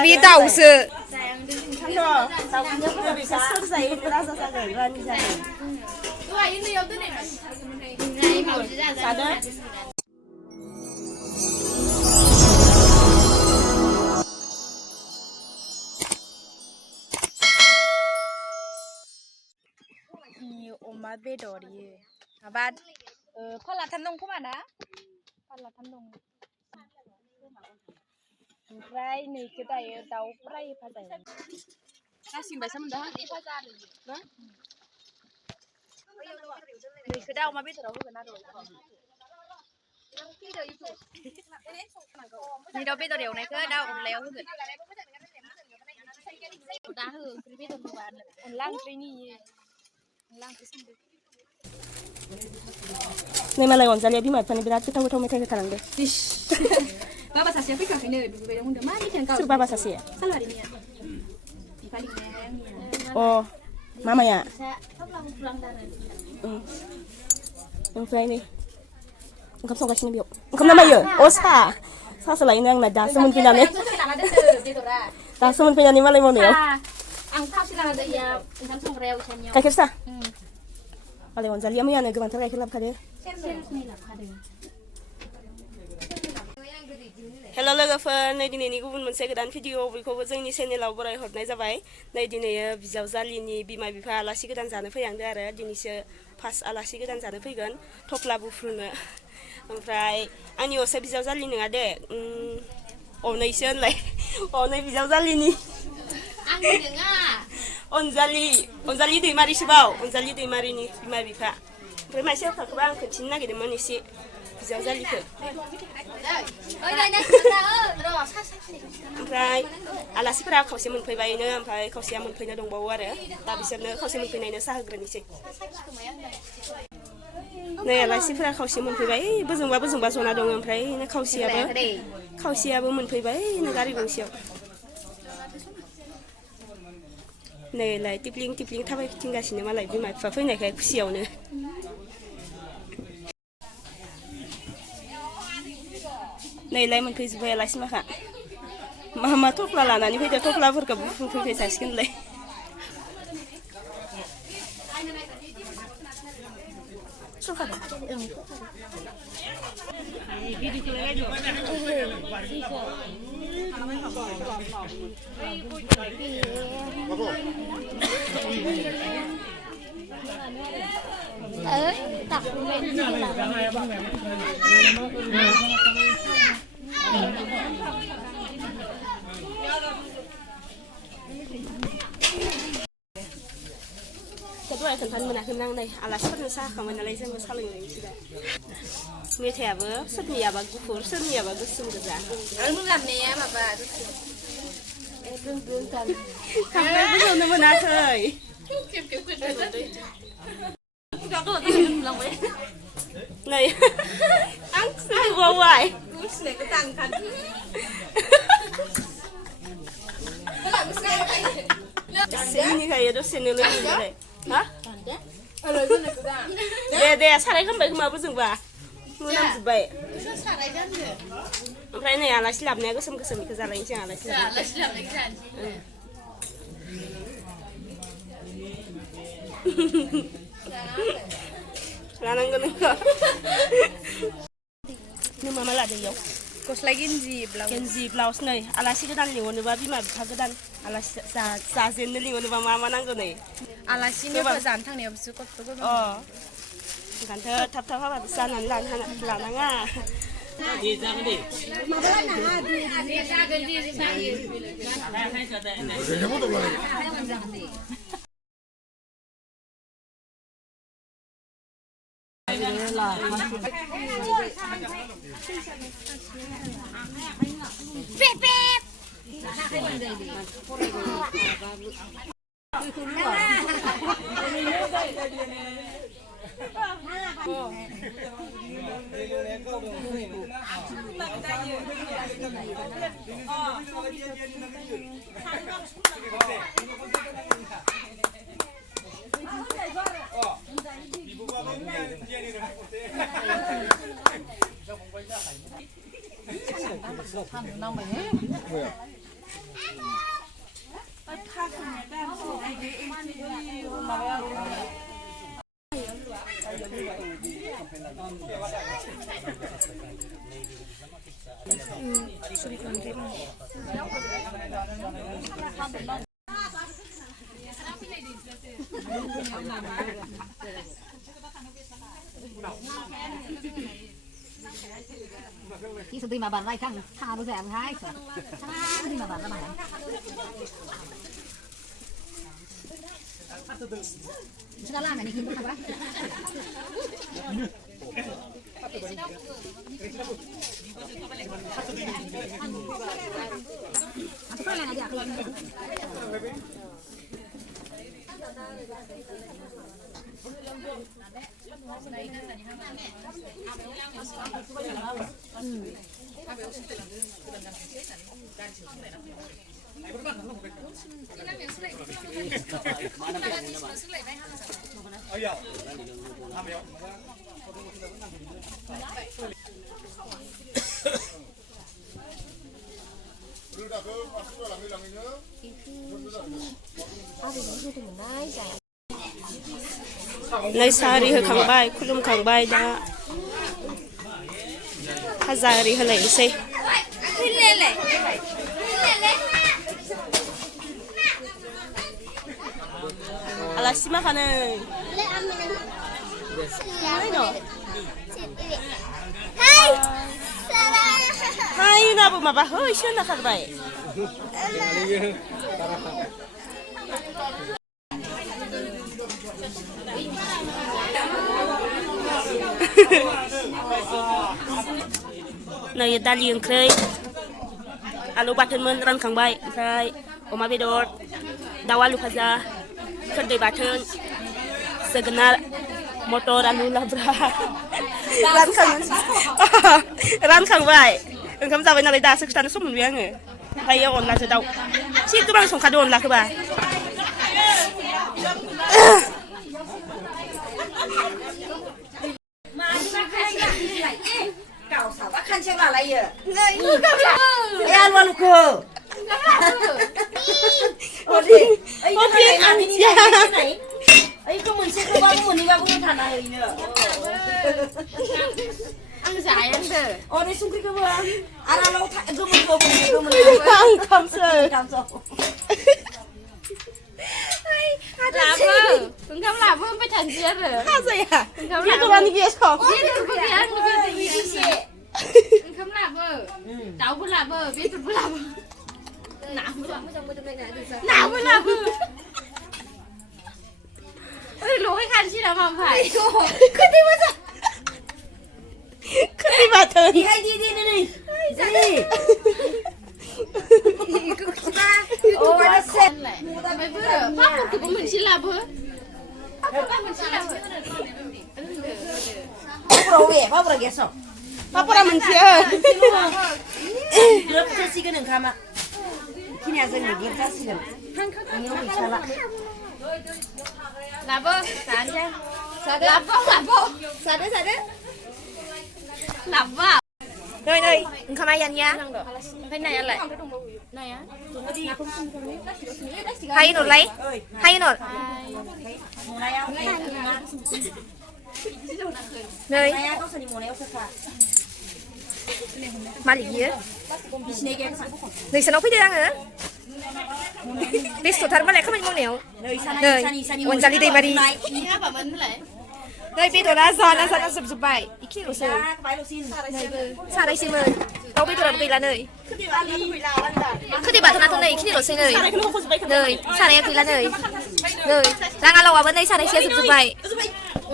比倒是。看着，倒是这里是色彩一直到啥个乱你家的。啥的？अमा बेदर इयो माबा फालाथान दं खोमा ना फालाथान दं ओमफ्राय नैखो दायो दाउ फ्राय भाजा गासिंबायसा मोनदा भाजा आरो इयो नैखो दा अमा बेदराव होगोन आरो नै दाउ बेदर एवनायखौ दा अनलायाव होगोन दा हो ओंख्रि बेदर होबा अनला ओंख्रिनि नै मालाय अनजालिया बिमा बिफानि बिराद गोथाव गोथाव मेथाइ होथारलांदों बाबा सासेया फैखाखैनो बेफोरबायदि होनदों मा मेथाइ सोर बाबा सासेया सालबारिनिया बिफा लिंनाया आंनिया अ मामाया ओमफ्राय नै ओंखाम संगासिनो बेयाव ओंखाम नामायो अ सासो लायनो आंना दासो मोनफैनानै दासो मोनफैनानै मालाय मावनायाव आं थावसि लाना दैया ओंखाम संग्रायाव इसानियाव गाइखेर सा मालाय अनजालिया मैयानो गोबांथार गाइखेर लाबोखादों हेल' लोगोफोर नै दिनैनि गुबुन मोनसे गोदान भिडिअ बेखौबो जोंनि चेनेलाव बरायहरनाय जाबाय नै दिनै बिजावजालिनि बिमा बिफा आलासि गोदान जानो फैहांदों आरो दिनैसो फार्स्ट आलासि गोदान जानो फैगोन थफ्ला बुफ्रुनो ओमफ्राय आंनि असे बिजावजालि नङा दे अनैसो होनलाय अनै बिजावजालिनि अनजालि दैमारिसो बाव अनजालि दैमारिनि बिमा बिफा ओमफ्राय मानसि हरखाखौबो आं खोन्थिनो नागिरदोंमोन एसे बिजावजालिखौ ओमफ्राय आलासिफोरा खावसे मोनफैबायनो ओमफ्राय खावसेया मोनफैनो दंबावो आरो दा बिसोरनो खावसे मोनफैनायनो साहा होग्रोनोसै नै आलासिफोरा खावसे मोनफैबाय बोजोंबा जना दङ ओमफ्राय खावसेयाबो मोनफैबाय गारि गंसेयाव नैलाय टिप्लिं टिप्लिं थाबायथिंगासिनो मालाय बिमा बिफा फैनायखाय खुसियावनो नैलाय मोनफैजोब्बाय आलासि माखा मा थफ्ला लानानै फैदो थफ्लाफोरखौ बुफ्रुफैबाय थासिगोनलाय tak दहाय खोन्थानो मोनाखैमोन आं नै आलासिफोरनो साहा होखांबाय नालाय जोंबो साहा लोंनायसै दा मेथाइयाबो सोरनियाबा गुफुर सोरनियाबा गोसोम गोजा मोनलाबनाया माबा खांनो मोनाखै नै आं बावबाय दसेनिखायो दसेनो लोंनाय हा दे साराय खामबाय खोमा बोजोंबा मोनामजोब्बाय ओमफ्राय नै आलासि लाबोनाया गोसोम बेखौ जालायनोसै आलासि लानांगौ नोंखौ नों मा लादों इयाव गस्ला गेन्जि ब्लाउस नै आलासि गोदान लिंहरनोबा बिमा बिफा गोदान आलासि जाजेननो लिंहरनोबा मा नांगौ नै आलासिनो जानो थांनायाव बिसोर खस्थ' गोबां ओंखायनोथ' थाब हाबा जानानै लानाङा ที่สุดที่มาบ้านไรข้างท่าดูแสงท้ายที่มาบ้านละบ้านฉันก็ล่าแม่นี่กินมั้งวะอันนี้ก็อะไรนะอยากรู้ในสารีเขาขังใบคุณลุงขังใบได้ถ้าสารีเขาไหนสิอะไรสิมาคะเนี่ยไม่หรอให้นะบุมาบ้าเฮ้ยเชื่อนะขังใบในดาลียังเคยอาลูบัตเทนเมนรันขังใบใช่ออกมาไปโดดดาวาลูกพาซาขึ้นได้บัตเทนเซกนาโมโตรันลูลาบรารันขังใบคำสั่งเป็นอะไรดาศึกษาในสมุนเวียงเหรอใครเอาอ่อนลาจะเดาชีพก็บางสงครามโดนลาคือบ่า看清了来也，哎呀，我路口，我的，哎，你看你哪？哎，根本是个把我你把我谈哪里呢？อันสายอันเด้ออ๋อในสุกี้ก็ว่าอันนั้นเราถ่ายก็มันคำเสือคำโซ่ ลาเบอร์ถึงคำลาเบอร์ไม่ทันเชียร์เลย ข้าเสียที่ตัวนี้เบียร์ชอบ นี่ถึงเบียร์ถึงคำลาเบอร์เจ้าบุลาเบอร์เบียร์ถึงบุลาเบอร์หนาวหนาวบุลาเบอร์เฮ้ยรู้ให้คันชีเรามาผ่านขึ้นที่ว่าจะขึ้นที่มาเธอนี่ให้ดีนี่นี่โอ้ยเซ็ตไม่เบื่อป้าผมคือผมเหมือนชิลาเบอร์ป้าเหมือนชิลาเบอร์พ่อเราเกสป้าปรามันเชียเริ่มจะซีกันหนึ่งคำอ่ะที่เนี่ยจะหนึ่งเริ่มจะซีกันอันนี้ไม่ใช่ละลาเบอร์สารใช่ลาเบอร์สาเด้ลาเบอร์nơi không ai dành nha cái này lại này á hay nổi lấy hay nổi nơi mà gì vậy người sao nó biết đang hả biết số thật mà lại không phải mua nhiều nơi quan trọng đi mà đi nơi biết rồi đã giòn nó sụp sụp bài ít khi rồi sao đây xin mời tao biết rồi quỳ là nơi cứ đi bảo thằng nào thằng này khi rồi xin nơi nơi sao đây quỳ là nơi nơi đang ăn lâu à bên đây sao đây chia sụp sụp bài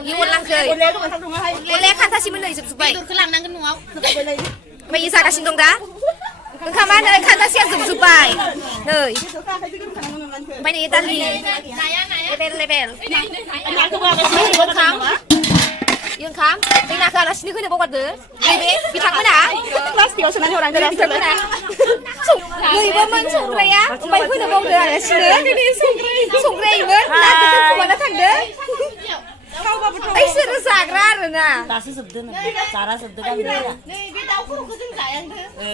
như một lăng cười một lẽ khăn ta xin bên nơi sụp sụp bài cứ làm đang cái ngáo mày như sao cả xin đông đá khăn ba nơi khăn ta chia sụp sụp bài nơi mày này ta lì level dương khám tính nào là xin được bao quạt đứa bị thắng mới đã lát tiểu cho nó đang bị thắng mới đã người bơm măng sùng đây á mày cứ được bao đứa là xin đứa cái đi sùng đây mới là cái thứ của nó thằng đứa ấy sự nó sạc ra rồi nè ta sẽ sụp đơn ra sụp đơn cái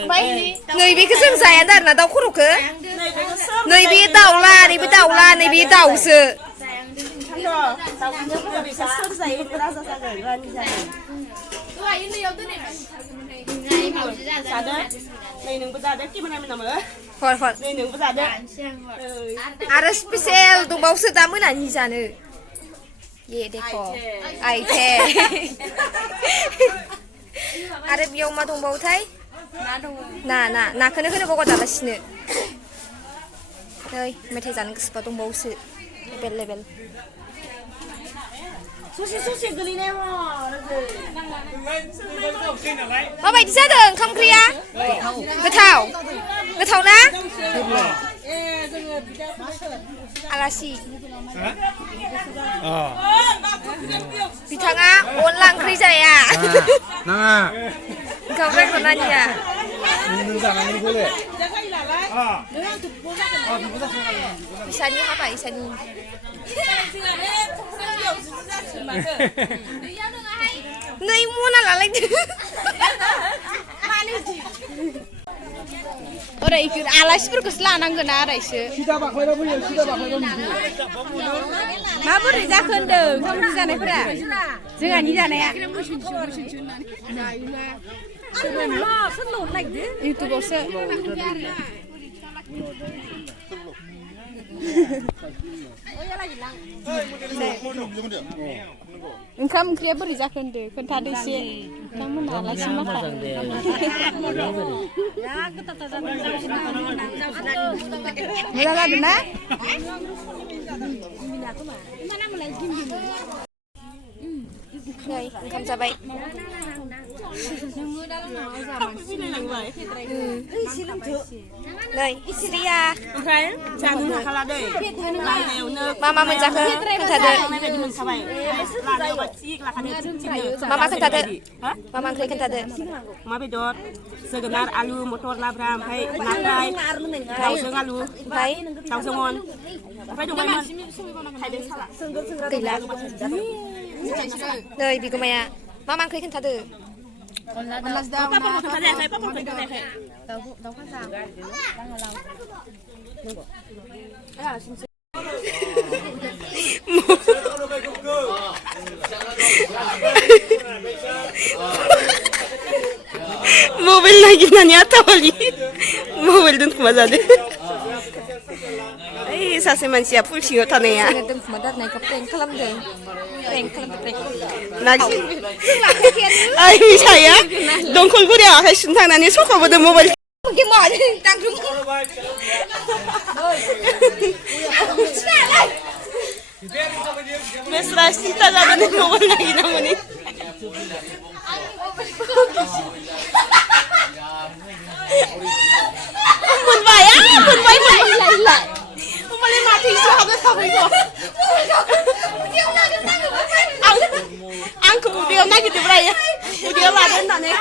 mày người bị cái xương dài anh là đau khổ cơ người bị đau la này bị đau sự Tahu bisa selesai rasa sakit rani sakit. Sada, này nướng bữa giờ kim anh mình nằm ở. 헐헐. Này nướng bữa giờ đấy. 아르 스페셜 동바우 쓰다문 아니잖아. 예, 데코. 아이테. 아르 비용마 동바우 타이? 나 그네 보고 달라시네. 너희 메테 자는 그 스파 동바우 스. 레벨. 소시 그리네 뭐. 마바이디 사든 컴크리야? 그타오나? 아가씨. 비탕아 온랑 크리자야. 나가. 그래 그나니야. 이산이 하봐 이산이. 너희 뭐나 라래. Ora ikut alasफोरखौ लानांगोन आरो इसे 시다 바꿔라 보여. 시다 바꿔라. माबोरै जाखो होनदों ओंखाम जानायफोरा जोंहानि जानाया इउटुबावसो ओंखाम ओंख्रिया बोरै जाखो होनदों खोन्थादो एसे नोंथांमोनहा आलासि मा मोजां जादों ना 너희 오ंखाम जाबाय नै सिरिया Oke, jangan kalah deh. मामा मोनजाखो खोन्थादो Baby मोनखाबाय. Lalu bacik lah kan मामा खोन्थादो मामा ओंख्रि खोन्थादो अमा बेदर जोगोनार आलु मटर लाब्रा ओमफ्राय ना फ्राय दाउजों आलु ओमफ्राय दाउजों अन ओमफ्राय दंबायमोन थाइबें सालाद गैला नै बिगुमाया मामा ओंख्रि खोन्थादो पापाखौ खोन्थायाखै पापाखौ खोन्थायाखै मबाइल नागिरनानै आथावालि मबाइल दोनखुमा जादों ओइ सासे मानसिया फुल सिङाव थानाया जोङो दोनखुमा दारनायखौ प्रेंक खालामदों ओइ मिसाया दंखलगुरियाव आखाइ सुनो थांनानै सखाबोदों मबाइल बेस्रा सिन्था जादों मबाइल नागिरना मोनि मोनबाय होमबालाय माथो इसे हाबना थाबाय आंखौ उदैयाव नागिरदोंब्रा उदैयाव लादो होननानै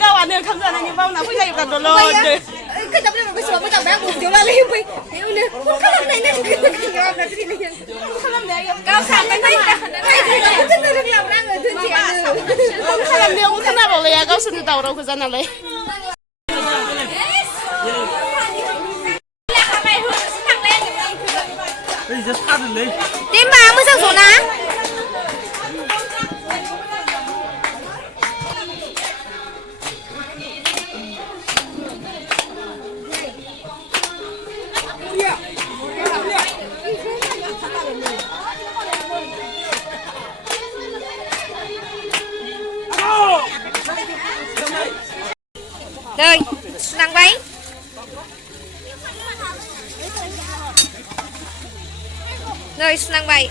गावानो ओंखाम जानायनि बावना फैलायोब्रा दल'दो खालामनायावबो खोनाबावलाया गावसोरनो दावराव गोजा नालाय 이제 사는데. दे होमबा मोजां ज'ना नै सुनांबाय नै सुनांबाय